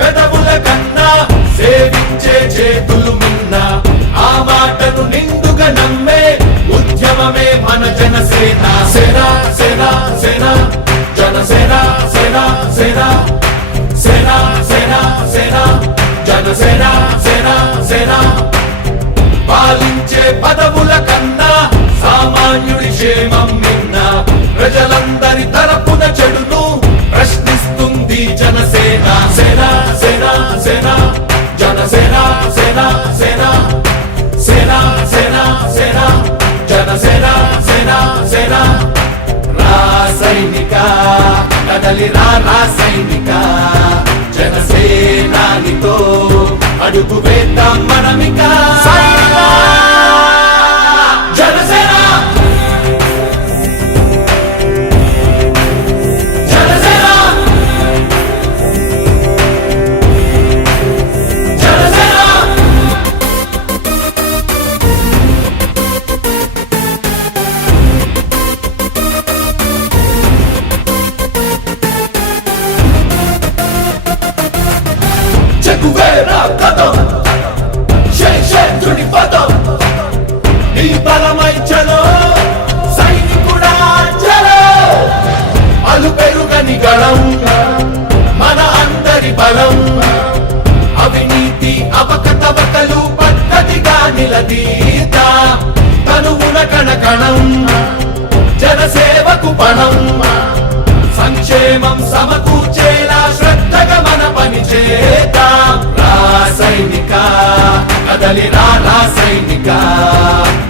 పెదవుల కన్నా సేవించే చేతులు మిన్న ఆ మాటను నిండుగా నమ్మే ఉద్యమమే మన జనసేన సేన సేన సేన జనసేన సేన సేన సేన సేన సేన జనసేన సేన సేన పాలించే పదవుల కన్నా సామాన్యుడి క్షేమం నిన్న ప్రజలందరి తరపున చెడును ప్రశ్నిస్తుంది జనసేన సేన సేన సేన జనసేన సేన సేన సేన సేన సేన జనసేన సేన సేన రాసైనిక కదలిరా రాసైనిక జనసేనానితో అడుగు వేద్దాం మనమిక జనసేన జనసేన జనసేన చెగువేరా కదం శేషేంద్రుడి పదం నీ బలమై చలో సైనికుడా చలో అలు పెరుగని గళం మన అందరి బలం అవినీతి అవకతవకలు పద్ధతిగా నిలదీత తనువున కణకణం జనసేవకు పణం సంక్షేమం సమకూర్చేలా శ్రద్ధగా మన పని చేద్దాం రాసైనిక కదలిరా రాసైనిక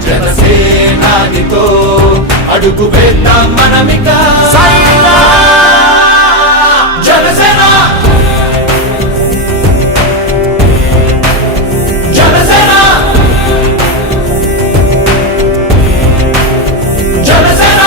జనసేనానితో అడుగు వేద్దాం మనమిక జనసేన జనసేన జనసేన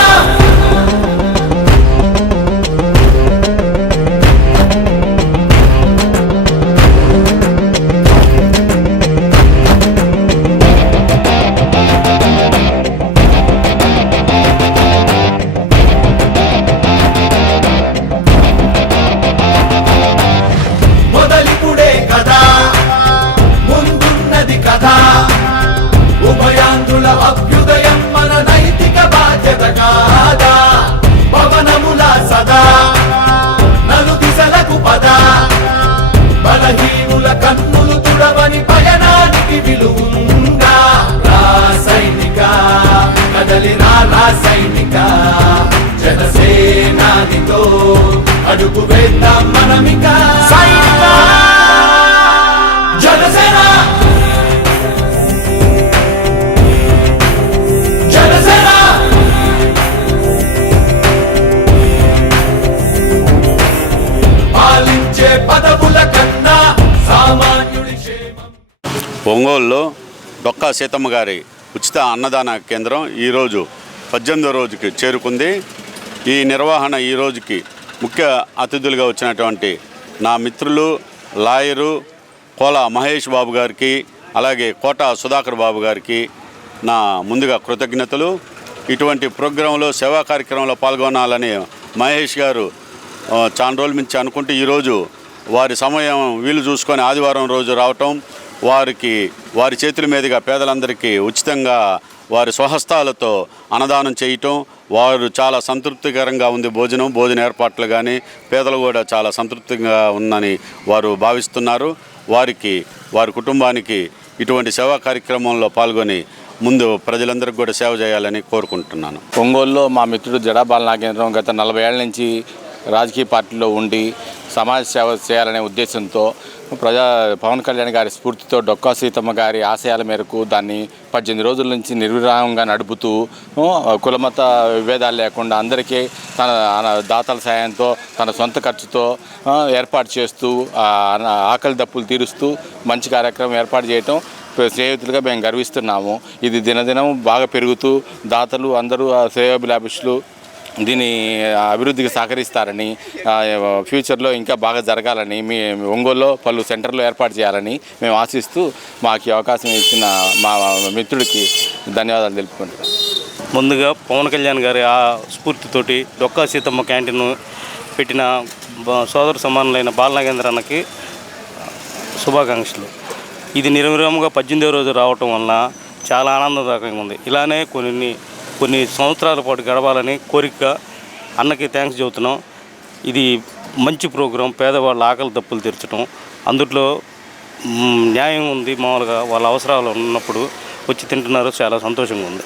మొదలిపుడే కదా ముందున్నది కదా ఉభయాంధ్రుల అభ్యుదయం మన నైతిక బాధ్యత కాదా పవనముల సదా నలు దిశలకు పద బలహీనుల కన్నులు తుడవని పయనానికి విలువుందా రాసైనిక కదలిరా రాసైనిక జనసేనానితో అడుగు వేద్దాం మనమిక జనసేన జనసేన పాలించే పదవుల కన్నా సామాన్యుడి క్షేమం. ఒంగోలులో డొక్కా సీతమ్మ గారి ఉచిత అన్నదాన కేంద్రం ఈరోజు 18వ రోజుకి చేరుకుంది. ఈ నిర్వహణ ఈ రోజుకి ముఖ్య అతిథులుగా వచ్చినటువంటి నా మిత్రులు లాయరు కోల మహేష్ బాబు గారికి, అలాగే కోట సుధాకర్ బాబు గారికి నా ముందుగా కృతజ్ఞతలు. ఇటువంటి ప్రోగ్రాంలో సేవా కార్యక్రమంలో పాల్గొనాలని మహేష్ గారు చాలా రోజుల నుంచి అనుకుంటే ఈరోజు వారి సమయం వీలు చూసుకొని ఆదివారం రోజు రావటం, వారి చేతుల మీదుగా పేదలందరికీ ఉచితంగా వారి స్వహస్తాలతో అన్నదానం చేయటం, వారు చాలా సంతృప్తికరంగా ఉంది. భోజన ఏర్పాట్లు కానీ పేదలు కూడా చాలా సంతృప్తిగా ఉందని వారు భావిస్తున్నారు. వారి కుటుంబానికి ఇటువంటి సేవా కార్యక్రమంలో పాల్గొని ముందు ప్రజలందరికీ కూడా సేవ చేయాలని కోరుకుంటున్నాను. ఒంగోలులో మా మిత్రుడు జడాబాల నాగేంద్రం గత 40 ఏళ్ల నుంచి రాజకీయ పార్టీలో ఉండి సమాజ సేవ చేయాలనే ఉద్దేశంతో పవన్ కళ్యాణ్ గారి స్ఫూర్తితో డొక్కా సీతమ్మ గారి ఆశయాల మేరకు దాన్ని 18 రోజుల నుంచి నిర్విరామంగా నడుపుతూ కులమత విభేదాలు లేకుండా అందరికీ తన దాతల సాయంతో తన సొంత ఖర్చుతో ఏర్పాటు చేస్తూ ఆకలి దప్పులు తీరుస్తూ మంచి కార్యక్రమం ఏర్పాటు చేయటం స్నేహితులుగా మేము గర్విస్తున్నాము. ఇది దినదినం బాగా పెరుగుతూ దాతలు అందరూ శ్రేయోభిలాభిషులు దీని అభివృద్ధికి సహకరిస్తారని, ఫ్యూచర్లో ఇంకా బాగా జరగాలని, మీ ఒంగోలులో పలు సెంటర్లు ఏర్పాటు చేయాలని మేము ఆశిస్తూ మాకు అవకాశం ఇచ్చిన మా మిత్రుడికి ధన్యవాదాలు తెలుపుకుంటున్నాం. ముందుగా పవన్ కళ్యాణ్ గారి ఆ స్ఫూర్తితోటి డొక్కా సీతమ్మ క్యాంటీన్ పెట్టిన సోదరు సమానులైన బాలనాగేంద్ర అన్నకి శుభాకాంక్షలు. ఇది నిర్విరామంగా 18వ రోజు రావటం వలన చాలా ఆనందదాయకంగా ఉంది. ఇలానే కొన్ని సంవత్సరాల పాటు గడపాలని కోరిక అన్నకి థ్యాంక్స్ చెబుతున్నాం. ఇది మంచి ప్రోగ్రాం, పేదవాళ్ళ ఆకలి దప్పులు తీర్చడం, అందులో న్యాయం ఉంది. మామూలుగా వాళ్ళ అవసరాలు ఉన్నప్పుడు వచ్చి తింటున్నారు, చాలా సంతోషంగా ఉంది.